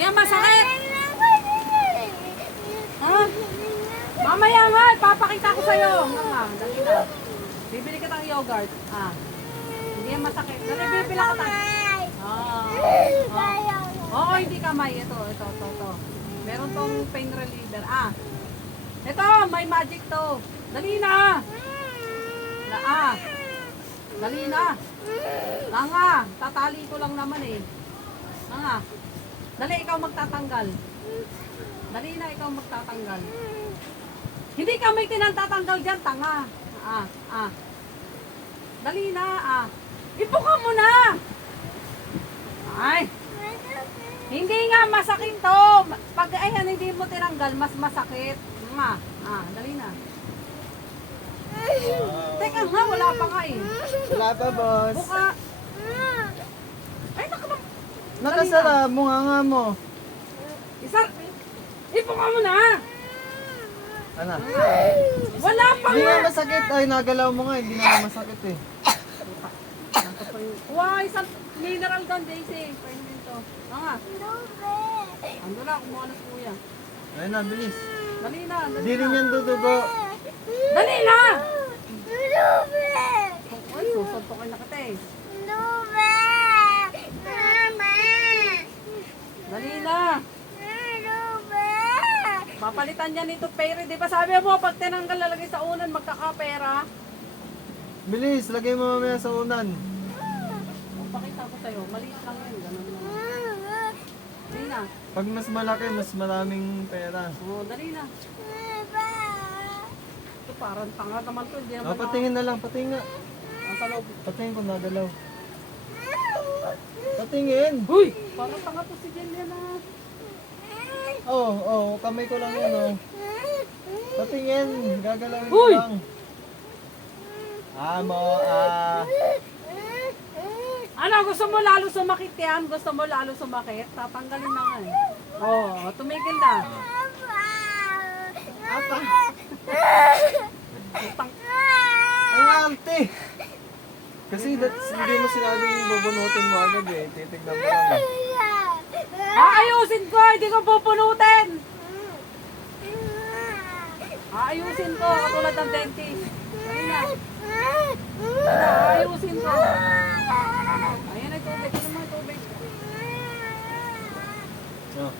Yan masakit. Ha? Mamaya nga, papakita ko sa'yo. Nga, dali na. Bibili ka ng yogurt. Hindi yan masakit. Dali, bibili ka tayo. Oo, hindi kamay. Ito. Meron tong pain reliever. Ito, may magic to. Dali na. Dali na. Nga, tatali ko lang naman eh. Nga. Dali, ikaw magtatanggal. Dali na, ikaw magtatanggal. Hindi ka may tinatanggal dyan, tanga. Dali na, Ipuka mo na. Ay. Hindi nga masakit to. Pag ayan, hindi mo tinanggal, mas masakit. Nga, dali na. Teka nga, wala pa nga eh. Wala pa, boss. Buka. Ay, Nakasara mo nga mo. Ipuka mo na. Ano? Wala pa Hindi nga. nga masakit. Ay, nagalaw mo nga. Hindi na masakit eh. Wow, isang mineral doon, Daisy. Pwede dito. Nga. Ando na, kumuha na si kuya. Ayun na, bilis. Dali na. Hindi rin yan dudugo. Dali na! Ay, susuntokin na kita eh. Dali na. Papalitan niya nito pera. Di ba sabi mo, pag tinanggal lalagay sa unan, magkakapera? Bilis, lagay mo mamaya sa unan. Pakita ko sa'yo. Maliit lang yan. Ganun lang. Dali na. Pag mas malaki, mas maraming pera. Oo, dali na. Ito parang tanga naman to. Hindi naman Patingin na lang, patingin nga. Nasa loob. Patingin kung nagalaw. Patingin! Uy! Parang tanga to si Jelian na. Kamay ko lang yan, oh. Patingin, gagalawin ko Uy! lang. Ano, gusto mo lalo sumakit yan? Gusto mo lalo sumakit? Tatanggalin na nga eh. Tumigil na. Apa? Ang arte! Kasi hindi mo sinabing bubunutin mo agad eh. Titignan mo lang eh. Aayusin ko, hindi ko pupunutin. Aayusin ko, katulad ng dentist. Dali na. Aayusin ko. Ayan ay tubig. Ano mo yung tubig? Oh.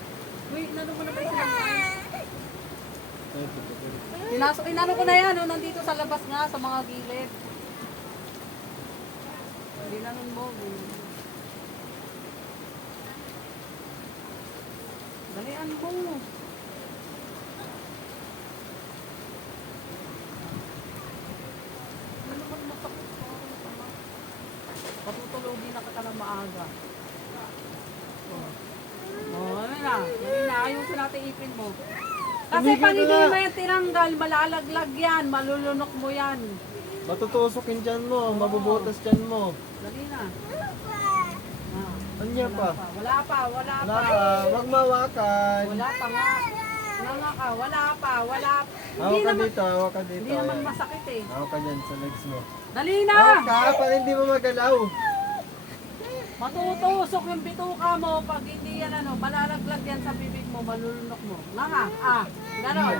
Uy, inano ko na ba yung inano ko na yan, nandito sa labas nga, sa mga gilid. Dinanon mo. Dalian mo. Ano ba masakit ko? Patutulogin na kita na maaga. Ano na? Ayusin natin ipin mo. Kasi pag hindi mo yan tinanggal, malalaglag yan, malulunok mo yan. Matutusok yung tiyan mo, mabubutas tiyan mo. Dali na. Anya pa? Wala pa. Huwag mawakan. Wala pa nga. Nga ka, wala pa. Hawak ka dito, hawak ka dito. Hindi naman masakit eh. Hawak ka dyan sa legs mo. Dali na! Hawak ka, para hindi mo magalaw. Matutusok yung bituka mo pag hindi yan malalaglag yan sa bibig mo, malulunok mo. Nga. Ganon.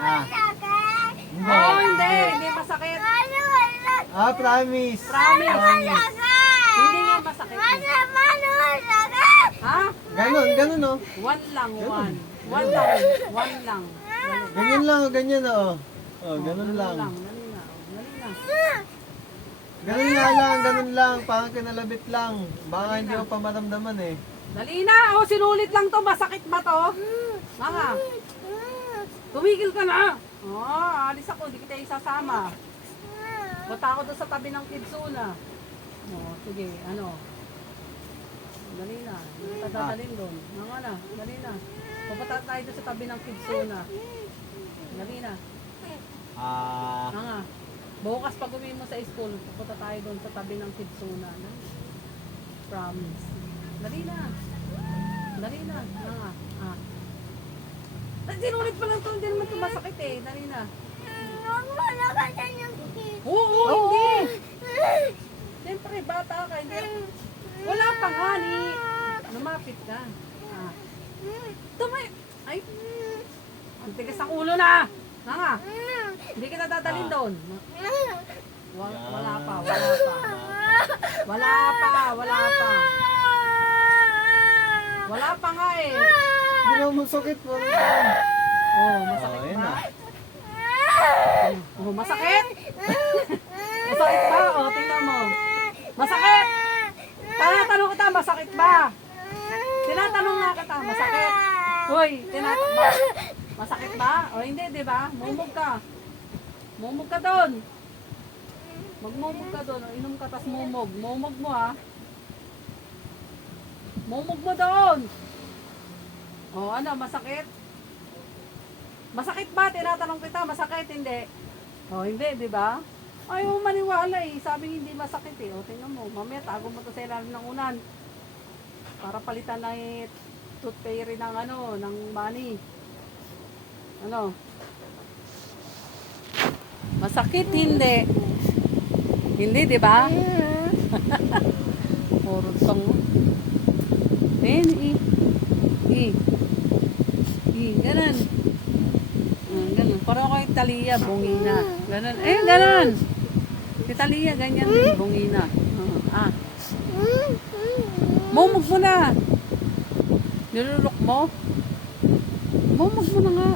Hindi masakit. Promise. Promise. Hindi nga masakit. Ha? Ganun oh. One lang. Ganyan lang, ganyan oh. Ganun lang. Dali na. Ganun lang, parang kinalabit lang. Baka hindi ko pa maramdaman eh. Dali na. Sinulit lang to. Masakit ba to? Nga. Tumigil ka na. Alis ako. Hindi kita isasama. Punta ako doon sa tabi ng Kidsuna. Sige, Dali na. Hindi ka dadalhin doon. Nga na. Dali na. Pupunta tayo doon sa tabi ng Kidsuna. Dali na. Nga. Bukas pag uwi mo sa school, pupunta tayo doon sa tabi ng Kidsuna. Promise. Dali na. Nga. Sinulit pa lang to. Hindi naman ito masakit eh. Dali na. Oo, hindi. Siyempre, bata ka. Hindi. Wala pa nga ni. Lumapit ka. Hindi kita dadalhin doon. Wala pa. Wala pa nga eh. Hindi na masakit. Wala yan. Oh, masakit ayun ba? na. Oh, masakit? Masakit ba? Oh, tingnan mo. Masakit? Tinatanong kita, masakit ba? Tinatanong nga kita, masakit? Hoy, tinatanong ba? Masakit ba? O hindi, di ba? Mumog ka. Mumog ka doon. Magmumog ka doon. Inom ka, tas mumog. Mumog mo ha. Mumog mo doon. O ano, masakit? Masakit ba? Tinatanong kita, masakit? Hindi. O hindi, di ba? Ayaw mo maniwala eh. Sabi hindi masakit eh. O tingnan mo, mamaya tago mo to sa ilalim ng unan. Para palitan na toothpaste ng ano, ng money. Ano? Masakit hindi. Hindi, di ba? Puro tong. Ganun. Ganun. Parang ako yung Talia, bungina. Ganun. Ganun. Si Talia, ganyan din, bungina. Mumog mo na. Nilulok mo? Mumog mo na nga.